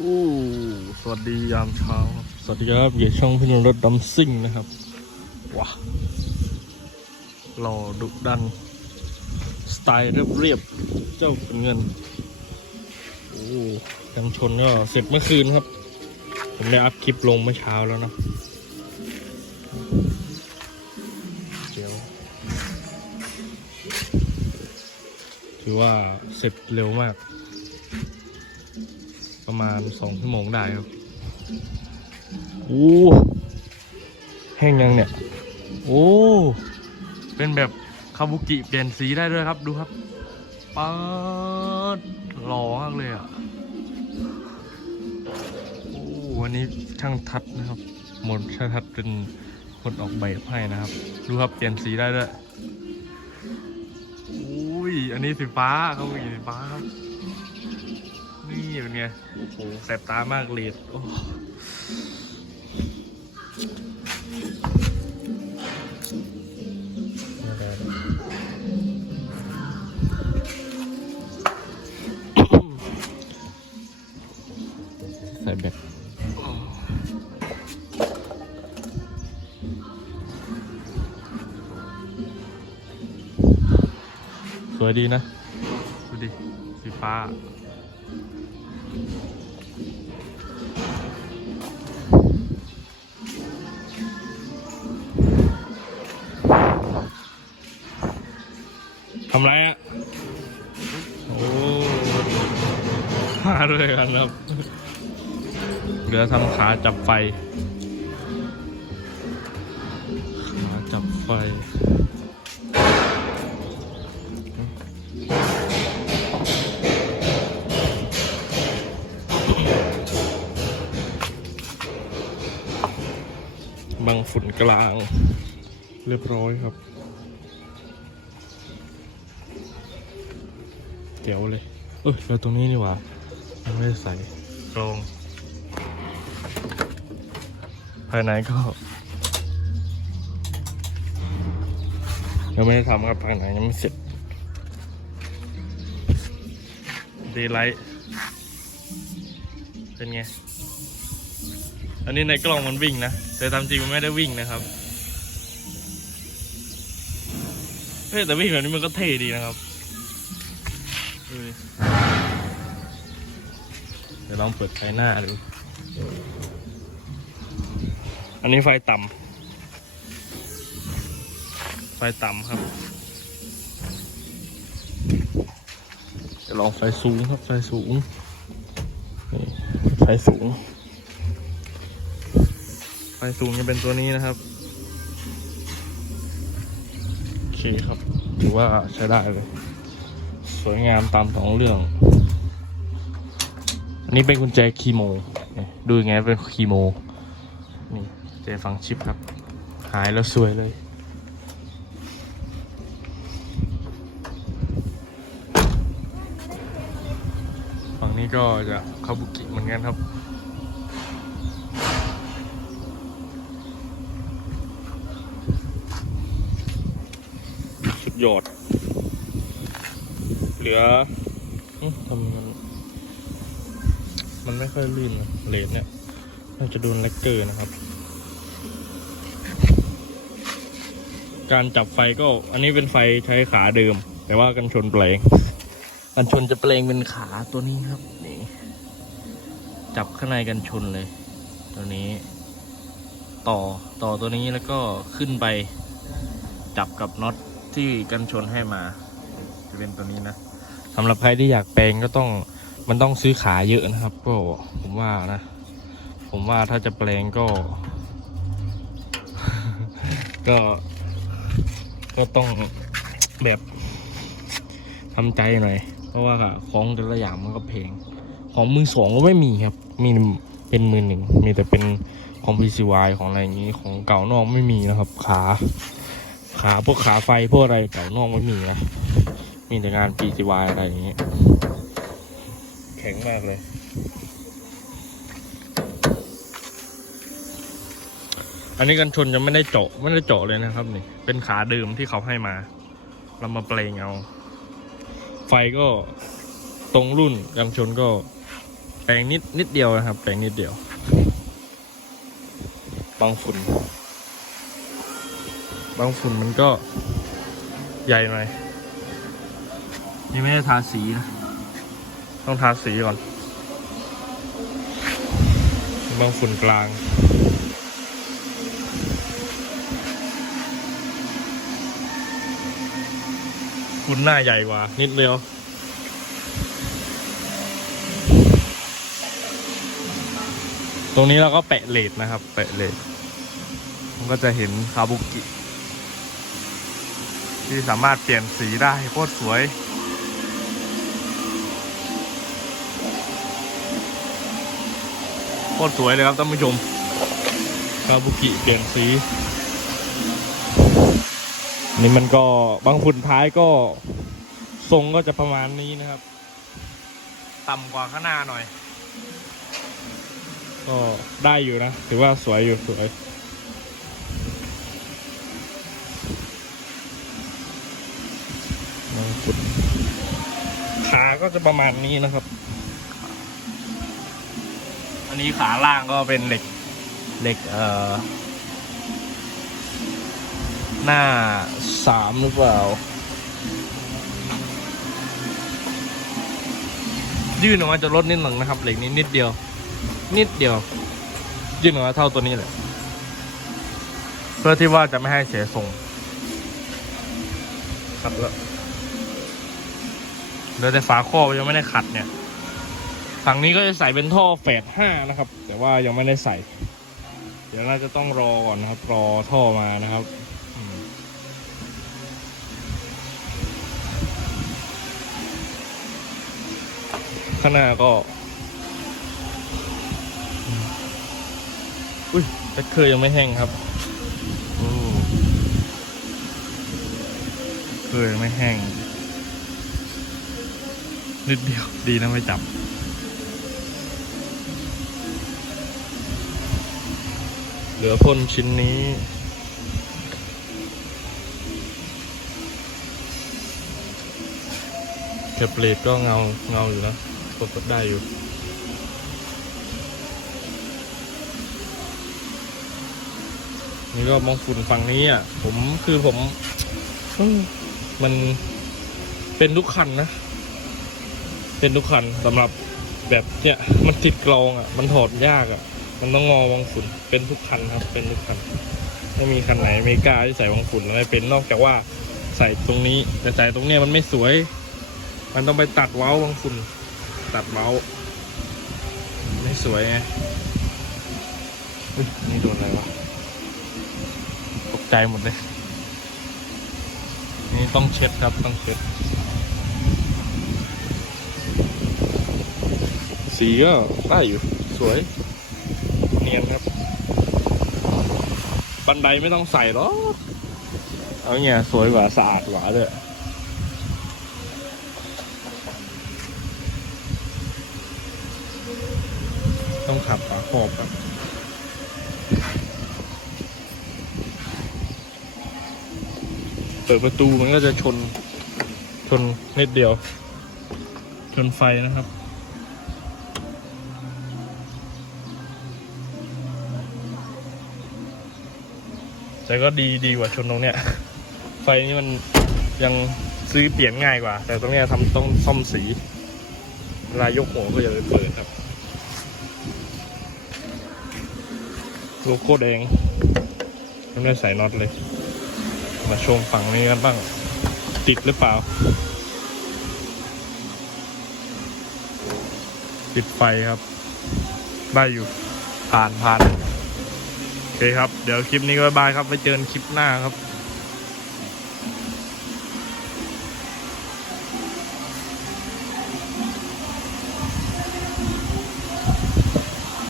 อู้สวัสดียามเช้าครับ สวัสดีครับเหยียดช่องพี่นนท์รถดำซิ่งนะครับ ว้าหล่อดุดัน สไตล์เรียบเรียบๆเจ้าเป็นเงิน โอ้กันชนก็เสร็จเมื่อคืนครับ ผมได้อัพคลิปลงเมื่อเช้าแล้วนะเดี๋ยวถือว่าเสร็จเร็วมาก ประมาณสองชั่วโมงได้ครับโอ้แห้งยังเนี่ย โอ้ เป็นแบบคาบุกิเปลี่ยนสีได้ด้วยครับ ดูครับป๊าดหล่อมากเลยอะ โอ้วันนี้ช่างทัดนะครับหมดช่างทัดเป็นคนออกแบบให้นะครับ ดูครับเปลี่ยนสีได้ด้วยอุ้ย อันนี้สีฟ้าเขาบุกิสีฟ้าครับ นี่เป็นไงโอ้โหแสบตามากเลยโอ้ใส่แบตสวยดีนะ ดูดิสีฟ้าำไรอะโอ้มาด้วยกันครับเหลือทำขาจับไฟ ขาจับไฟบังฝุ่นกลาง เรียบร้อยครับ เดี๋ยวเลยเออแล้วตรงนี้นี่หว่ายังไม่ได้ใส่กรองภายในก็ยังไม่ได้ทำครับภายในยังไม่เสร็จดีไลท์เป็นไง อันนี้ในกล้องมันวิ่งนะ แต่ตามจริงมันไม่ได้วิ่งนะครับเฮ้ยแต่วิ่งแบบนี้มันก็เท่ดีนะครับ เดี๋ยวลองเปิดไฟหน้าดู อันนี้ไฟต่ำ ไฟต่ำครับเดี๋ยวลองไฟสูงครับไฟสูง นี่ไฟสูง ไฟสูงจะเป็นตัวนี้นะครับโอเคครับ ถือว่าใช้ได้เลย สวยงามตามสองเรื่อง อันนี้เป็นกุญแจคีโม ดูยังไงเป็นคีโม นี่เจฟังชิปครับ หายแล้วสวยเลย ฝั่งนี้ก็จะคาบุกิเหมือนกันครับสุดยอด เหลืออื้อทำไมมัน มันไม่ค่อยลื่นนะเลนเนี่ยน่าจะโดนแลกเกอร์นะครับ การจับไฟก็ อันนี้เป็นไฟใช้ขาเดิม แต่ว่ากันชนแปลง กันชนจะแปลงเป็นขาตัวนี้ครับนี่จับข้างในกันชนเลย ตัวนี้ ต่อต่อตัวนี้แล้วก็ขึ้นไป จับกับน็อตที่กันชนให้มา จะเป็นตัวนี้นะ สำหรับใครที่อยากแปลงก็ต้องมันต้องซื้อขาเยอะนะครับ ก็ผมว่านะ ผมว่าถ้าจะแปลงก็ ก็ ก็ต้องแบบทำใจหน่อย เพราะว่าของแต่ละอย่างมันก็แพงของมือสองก็ไม่มีครับ มีเป็นมือหนึ่งมีแต่เป็นของ PCY ของอะไรอย่างนี้ของเก่านอกไม่มีนะครับ ขา ขาพวกขาไฟพวกอะไรเก่านอกไม่มีนะ มีแต่งาน PCY อะไรอย่างนี้ แข็งมากเลย อันนี้กันชนจะไม่ได้เจาะไม่ได้เจาะเลยนะครับนี่ เป็นขาเดิมที่เขาให้มา เรามาเปลงเอา ไฟก็ตรงรุ่นกันชนก็แปลงนิดนิดเดียวนะครับ แปลงนิดเดียว บางฝุ่น บางฝุ่นมันก็ใหญ่หน่อย ยังไม่ได้ทาสีนะ ต้องทาสีก่อนบางฝุ่นกลางฝุ่นหน้าใหญ่กว่า นิดเดียวตรงนี้เราก็แปะเลดนะครับ แปะเลดมันก็จะเห็นคาบุกิ ที่สามารถเปลี่ยนสีได้โคตรสวย คตรสวยเลยครับท่านผู้ชมคาบุกิเปลี่ยนสีนี่มันก็บางฝุ่นท้ายก็ทรงก็จะประมาณนี้นะครับ ต่ำกว่าข้างหน้าหน่อย ก็ได้อยู่นะ ถือว่าสวยอยู่สวยขาก็จะประมาณนี้นะครับ นนี้ขาล่างก็เป็นเหล็กเหล็กเอ่อหน้าสามหรือเปล่า ยื่นออกมาจะลดนิดหนึ่งนะครับ เหล็กนี้นิดเดียว นิดเดียว ยื่นออกมาเท่าตัวนี้แหละเพื่อที่ว่าจะไม่ให้เสียทรงครับแล้วเดี๋ยวแต่ฝาครอบยังไม่ได้ขัดเนี่ย ฝั่งนี้ก็จะใส่เป็นท่อแฝดห้านะครับ แต่ว่ายังไม่ได้ใส่ เดี๋ยวน่าจะต้องรอก่อนนะครับ รอท่อมานะครับข้างหน้าก็อุ้ยแจ็คเคอร์ยังไม่แห้งครับอืมเคยไม่แห้งนิดเดียวดีนะไม่จับ เหลือพ่นชิ้นนี้ เก็บเลดก็เงาเงาอยู่นะก็กดได้อยู่นี่ก็มองฝุ่นฝั่งนี้อะ ผมคือผมมันเป็นทุกคันนะ เป็นทุกคันสำหรับแบบเนี้ยมันติดกรองอะ มันถอดยากอะ มันต้องงอวังฝุ่นเป็นทุกคันครับ เป็นทุกคันไม่มีคันไหนไม่กล้าที่ใส่วังฝุ่นอะไรเป็นนอกจากว่าใส่ตรงนี้แต่ใส่ตรงเนี้ยมันไม่สวย มันต้องไปตัดเว้าวังฝุ่นตัดเว้า ไม่สวยไงนี่โดนอะไรวะตกใจหมดเลย นี่ต้องเช็ดครับต้องเช็ดสีก็ได้อยู่สวย นียนครับ บันไดไม่ต้องใส่หรอกเอาเนี่ยสวยกว่าสะอาดกว่าด้วยต้องขับฝาขอบครับเปิดประตูมันก็จะชน ชนนิดเดียว ชนไฟนะครับ แต่ก็ดีดีกว่าชนตรงเนี้ย ไฟนี้มันยังซื้อเปลี่ยนง่ายกว่า แต่ตรงเนี้ยทำต้องซ่อมสีเวลายกหัวก็จะเปิดครับโลโก้แดงไม่ได้ใส่น็อตเลย มาชมฝั่งนี้กันบ้าง ติดหรือเปล่า ติดไฟครับ ได้อยู่ผ่านผ่าน เคครับ เดี๋ยวคลิปนี้ก็บายบายครับไปเจอกันคลิปหน้าครับ